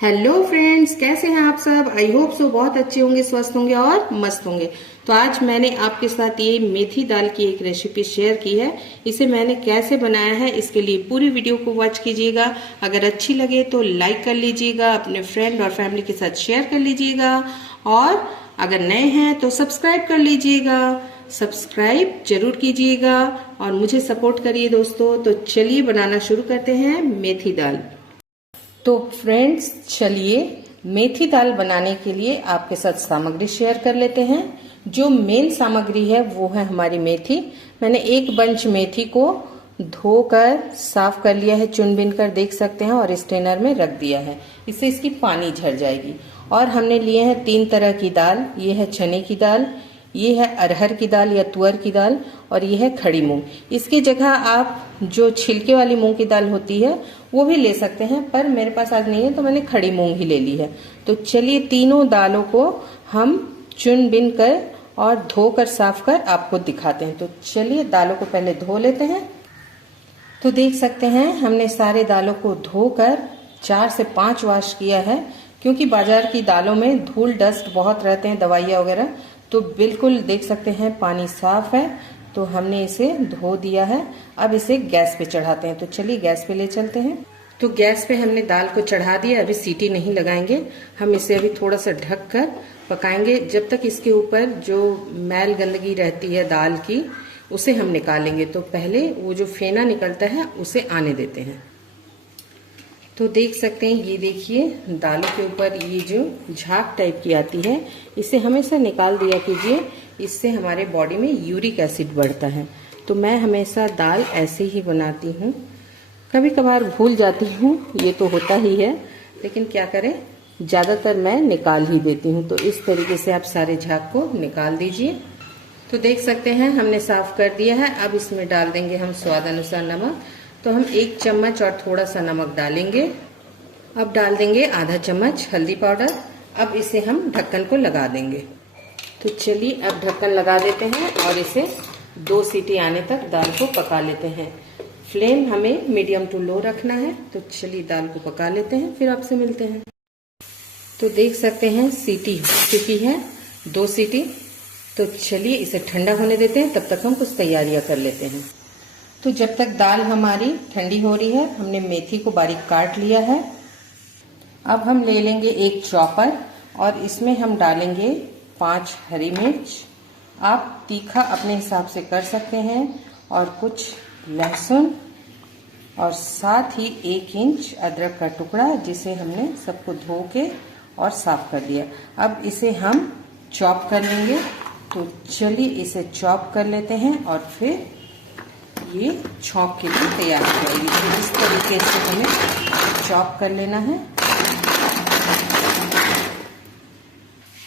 Hello friends, कैसे हैं आप सब। आई होप सो बहुत अच्छे होंगे, स्वस्थ होंगे और मस्त होंगे। तो आज मैंने आपके साथ ये मेथी दाल की एक रेसिपी शेयर की है। इसे मैंने कैसे बनाया है, इसके लिए पूरी वीडियो को वॉच कीजिएगा। अगर अच्छी लगे तो लाइक कर लीजिएगा, अपने फ्रेंड और फैमिली के साथ शेयर कर लीजिएगा, और अगर नए हैं तो सब्सक्राइब कर लीजिएगा। सब्सक्राइब जरूर कीजिएगा और मुझे सपोर्ट करिए दोस्तों। तो चलिए बनाना शुरू करते हैं मेथी दाल। तो फ्रेंड्स, चलिए मेथी दाल बनाने के लिए आपके साथ सामग्री शेयर कर लेते हैं। जो मेन सामग्री है वो है हमारी मेथी। मैंने एक बंच मेथी को धोकर साफ कर लिया है, चुन बिन कर देख सकते हैं, और स्ट्रेनर में रख दिया है। इससे इसकी पानी झड़ जाएगी। और हमने लिए हैं 3 तरह की दाल। ये है चने की दाल, ये है अरहर की दाल या तुअर की दाल, और ये है खड़ी मूंग। इसकी जगह आप जो छिलके वाली मूंग की दाल होती है वो भी ले सकते हैं, पर मेरे पास आज नहीं है तो मैंने खड़ी मूंग ही ले ली है। तो चलिए तीनों दालों को हम चुन बिन कर और धोकर साफ कर आपको दिखाते हैं। तो चलिए दालों को पहले धो लेते हैं। तो देख सकते हैं हमने सारे दालों को धोकर 4 से 5 वॉश किया है, क्योंकि बाजार की दालों में धूल डस्ट बहुत रहते हैं, दवाइयाँ वगैरह। तो बिल्कुल देख सकते हैं पानी साफ है, तो हमने इसे धो दिया है। अब इसे गैस पे चढ़ाते हैं। तो चलिए गैस पे ले चलते हैं। तो गैस पे हमने दाल को चढ़ा दिया। अभी सीटी नहीं लगाएंगे, हम इसे अभी थोड़ा सा ढक कर पकाएंगे, जब तक इसके ऊपर जो मैल गंदगी रहती है दाल की उसे हम निकालेंगे। तो पहले वो जो फेना निकलता है उसे आने देते हैं। तो देख सकते हैं, ये देखिए दालों के ऊपर ये जो झाग टाइप की आती है, इसे हमेशा निकाल दिया कीजिए। इससे हमारे बॉडी में यूरिक एसिड बढ़ता है। तो मैं हमेशा दाल ऐसे ही बनाती हूँ। कभी कभार भूल जाती हूँ, ये तो होता ही है, लेकिन क्या करें, ज़्यादातर मैं निकाल ही देती हूँ। तो इस तरीके से आप सारे झाग को निकाल दीजिए। तो देख सकते हैं हमने साफ कर दिया है। अब इसमें डाल देंगे हम स्वाद अनुसार नमक। तो हम 1 चम्मच और थोड़ा सा नमक डालेंगे। अब डाल देंगे आधा चम्मच हल्दी पाउडर। अब इसे हम ढक्कन को लगा देंगे। तो चलिए अब ढक्कन लगा देते हैं और इसे 2 सीटी आने तक दाल को पका लेते हैं। फ्लेम हमें मीडियम टू लो रखना है। तो चलिए दाल को पका लेते हैं, फिर आपसे मिलते हैं। तो देख सकते हैं सीटी हो चुकी है, 2 सीटी। तो चलिए इसे ठंडा होने देते हैं, तब तक हम कुछ तैयारियां कर लेते हैं। तो जब तक दाल हमारी ठंडी हो रही है, हमने मेथी को बारीक काट लिया है। अब हम ले लेंगे एक चॉपर और इसमें हम डालेंगे 5 हरी मिर्च। आप तीखा अपने हिसाब से कर सकते हैं। और कुछ लहसुन, और साथ ही 1 इंच अदरक का टुकड़ा, जिसे हमने सबको धो के और साफ कर दिया। अब इसे हम चॉप कर लेंगे। तो चलिए इसे चॉप कर लेते हैं और फिर ये छौंक के लिए तैयार हो जाएगी। तो इस तरीके से हमें चॉप कर लेना है।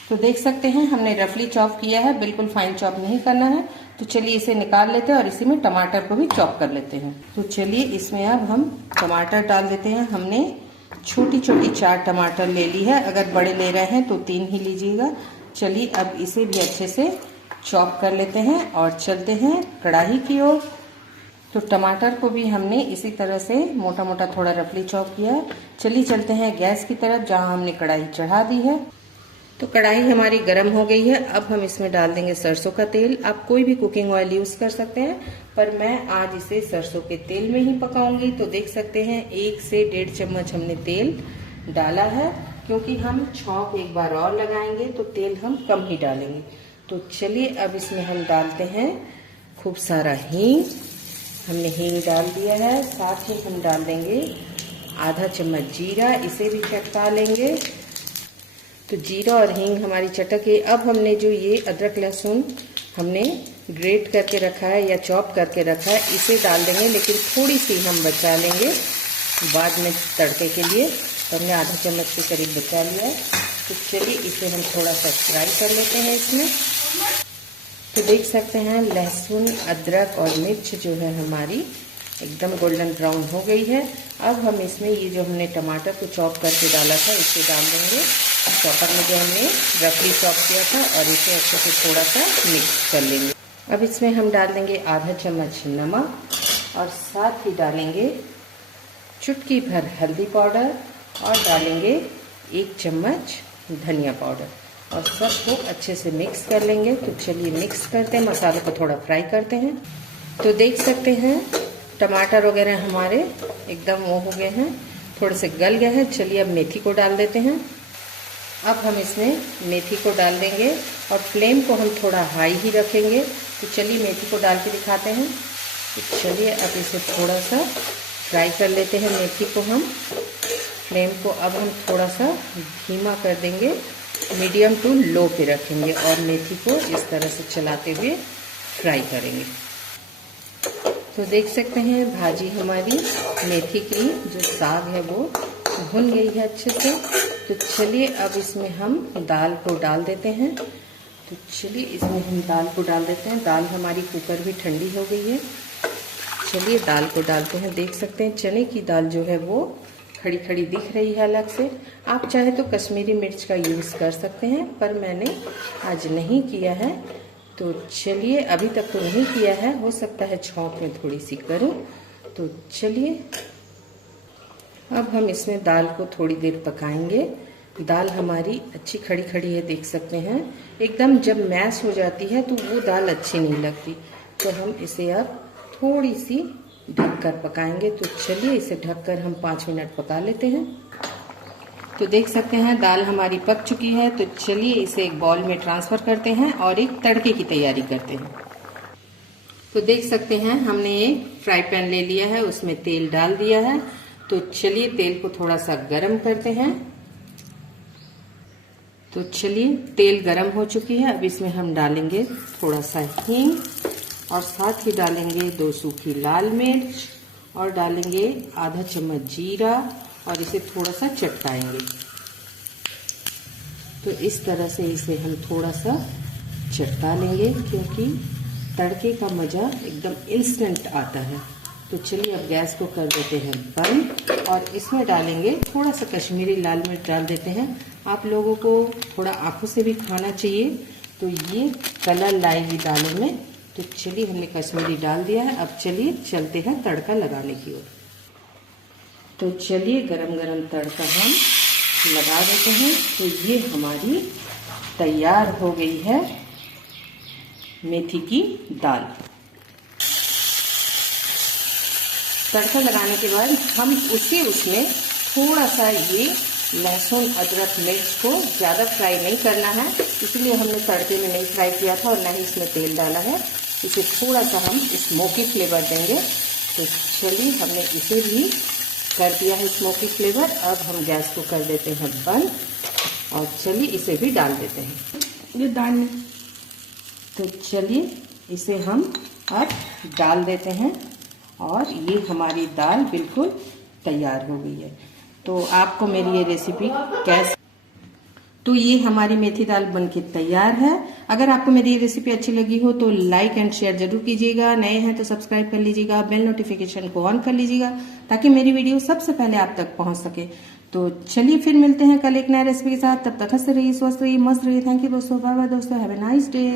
तो देख सकते हैं हमने रफली चॉप किया है, बिल्कुल फाइन चॉप नहीं करना है। तो चलिए इसे निकाल लेते हैं और इसी में टमाटर को भी चॉप कर लेते हैं। तो चलिए इसमें अब हम टमाटर डाल देते हैं। हमने छोटी छोटी 4 टमाटर ले ली है। अगर बड़े ले रहे हैं तो 3 ही लीजिएगा। चलिए अब इसे भी अच्छे से चॉप कर लेते हैं और चलते हैं कढ़ाई की ओर। तो टमाटर को भी हमने इसी तरह से मोटा मोटा थोड़ा रफली चॉप किया है। चलिए चलते हैं गैस की तरफ, जहां हमने कढ़ाई चढ़ा दी है। तो कढ़ाई हमारी गर्म हो गई है। अब हम इसमें डाल देंगे सरसों का तेल। आप कोई भी कुकिंग ऑयल यूज कर सकते हैं, पर मैं आज इसे सरसों के तेल में ही पकाऊंगी। तो देख सकते हैं 1 से 1.5 चम्मच हमने तेल डाला है, क्योंकि हम छौंक एक बार और लगाएंगे तो तेल हम कम ही डालेंगे। तो चलिए अब इसमें हम डालते हैं खूब सारा हींग। हमने हींग डाल दिया है। साथ ही हम डाल देंगे आधा चम्मच जीरा, इसे भी चटका लेंगे। तो जीरा और हींग हमारी चटक है। अब हमने जो ये अदरक लहसुन हमने ग्रेट करके रखा है या चॉप करके रखा है, इसे डाल देंगे, लेकिन थोड़ी सी हम बचा लेंगे बाद में तड़के के लिए। तो हमने आधा चम्मच के करीब बचा लिया है। तो चलिए इसे हम थोड़ा सा फ्राई कर लेते हैं इसमें। तो देख सकते हैं लहसुन, अदरक और मिर्च जो है हमारी एकदम गोल्डन ब्राउन हो गई है। अब हम इसमें ये जो हमने टमाटर को चॉप करके डाला था इसे डाल देंगे। चॉपर में जो हमने रफली चॉप किया था, और इसे अच्छे से थोड़ा सा मिक्स कर लेंगे। अब इसमें हम डाल देंगे आधा चम्मच नमक, और साथ ही डालेंगे चुटकी भर हल्दी पाउडर, और डालेंगे 1 चम्मच धनिया पाउडर और सबको अच्छे से मिक्स कर लेंगे। तो चलिए मिक्स करते हैं, मसालों को थोड़ा फ्राई करते हैं। तो देख सकते हैं टमाटर वगैरह हमारे एकदम वो हो गए हैं, थोड़े से गल गए हैं। चलिए अब मेथी को डाल देते हैं। अब हम इसमें मेथी को डाल देंगे और फ्लेम को हम थोड़ा हाई ही रखेंगे। तो चलिए मेथी को डाल के दिखाते हैं। तो चलिए अब इसे थोड़ा सा फ्राई कर लेते हैं। मेथी को हम फ्लेम को अब हम थोड़ा सा धीमा कर देंगे, मीडियम टू लो पे रखेंगे और मेथी को इस तरह से चलाते हुए फ्राई करेंगे। तो देख सकते हैं भाजी हमारी मेथी की जो साग है वो भुन गई है अच्छे से। तो चलिए अब इसमें हम दाल को डाल देते हैं। तो चलिए इसमें हम दाल को डाल देते हैं। दाल हमारी कुकर भी ठंडी हो गई है। चलिए दाल को डालते हैं। देख सकते हैं चने की दाल जो है वो खड़ी खड़ी दिख रही है अलग से। आप चाहे तो कश्मीरी मिर्च का यूज़ कर सकते हैं, पर मैंने आज नहीं किया है। तो चलिए अभी तक तो नहीं किया है, हो सकता है छौंक में थोड़ी सी करूं। तो चलिए अब हम इसमें दाल को थोड़ी देर पकाएंगे। दाल हमारी अच्छी खड़ी खड़ी है, देख सकते हैं। एकदम जब मैश हो जाती है तो वो दाल अच्छी नहीं लगती। तो हम इसे अब थोड़ी सी ढककर पकाएंगे। तो चलिए इसे ढककर हम 5 मिनट पका लेते हैं। तो देख सकते हैं दाल हमारी पक चुकी है। तो चलिए इसे एक बाउल में ट्रांसफर करते हैं और एक तड़के की तैयारी करते हैं। तो देख सकते हैं हमने एक फ्राई पैन ले लिया है, उसमें तेल डाल दिया है। तो चलिए तेल को थोड़ा सा गरम करते हैं। तो चलिए तेल गरम हो चुकी है। अब इसमें हम डालेंगे थोड़ा सा हींग और साथ ही डालेंगे 2 सूखी लाल मिर्च और डालेंगे आधा चम्मच जीरा और इसे थोड़ा सा चटकाएंगे। तो इस तरह से इसे हम थोड़ा सा चटका लेंगे, क्योंकि तड़के का मज़ा एकदम इंस्टेंट आता है। तो चलिए अब गैस को कर देते हैं बंद और इसमें डालेंगे थोड़ा सा कश्मीरी लाल मिर्च डाल देते हैं। आप लोगों को थोड़ा आंखों से भी खाना चाहिए, तो ये कलर लाएगी दालों में। तो चलिए हमने कश्मीरी डाल दिया है। अब चलिए चलते हैं तड़का लगाने की ओर। तो चलिए गरम गरम तड़का हम लगा देते हैं। तो ये हमारी तैयार हो गई है मेथी की दाल। तड़का लगाने के बाद हम उसमें थोड़ा सा ये लहसुन अदरक मिर्च को ज़्यादा फ्राई नहीं करना है, इसलिए हमने तड़के में नहीं फ्राई किया था और ना ही इसमें तेल डाला है। इसे थोड़ा सा हम स्मोकी फ्लेवर देंगे। तो चलिए हमने इसे भी कर दिया है स्मोकी फ्लेवर। अब हम गैस को कर देते हैं बंद और चलिए इसे भी डाल देते हैं ये दाल में। तो चलिए इसे हम अब डाल देते हैं और ये हमारी दाल बिल्कुल तैयार हो गई है। तो आपको मेरी ये रेसिपी कैसे, तो ये हमारी मेथी दाल बनके तैयार है। अगर आपको मेरी ये रेसिपी अच्छी लगी हो तो लाइक एंड शेयर जरूर कीजिएगा। नए हैं तो सब्सक्राइब कर लीजिएगा, बेल नोटिफिकेशन को ऑन कर लीजिएगा ताकि मेरी वीडियो सबसे पहले आप तक पहुंच सके। तो चलिए फिर मिलते हैं कल एक नए रेसिपी के साथ। तब तक हंसते रहिए, स्वस्थ रहिए, मस्त रहिए। थैंक यू दोस्तों, बाय बाय दोस्तों, हैव ए नाइस डे।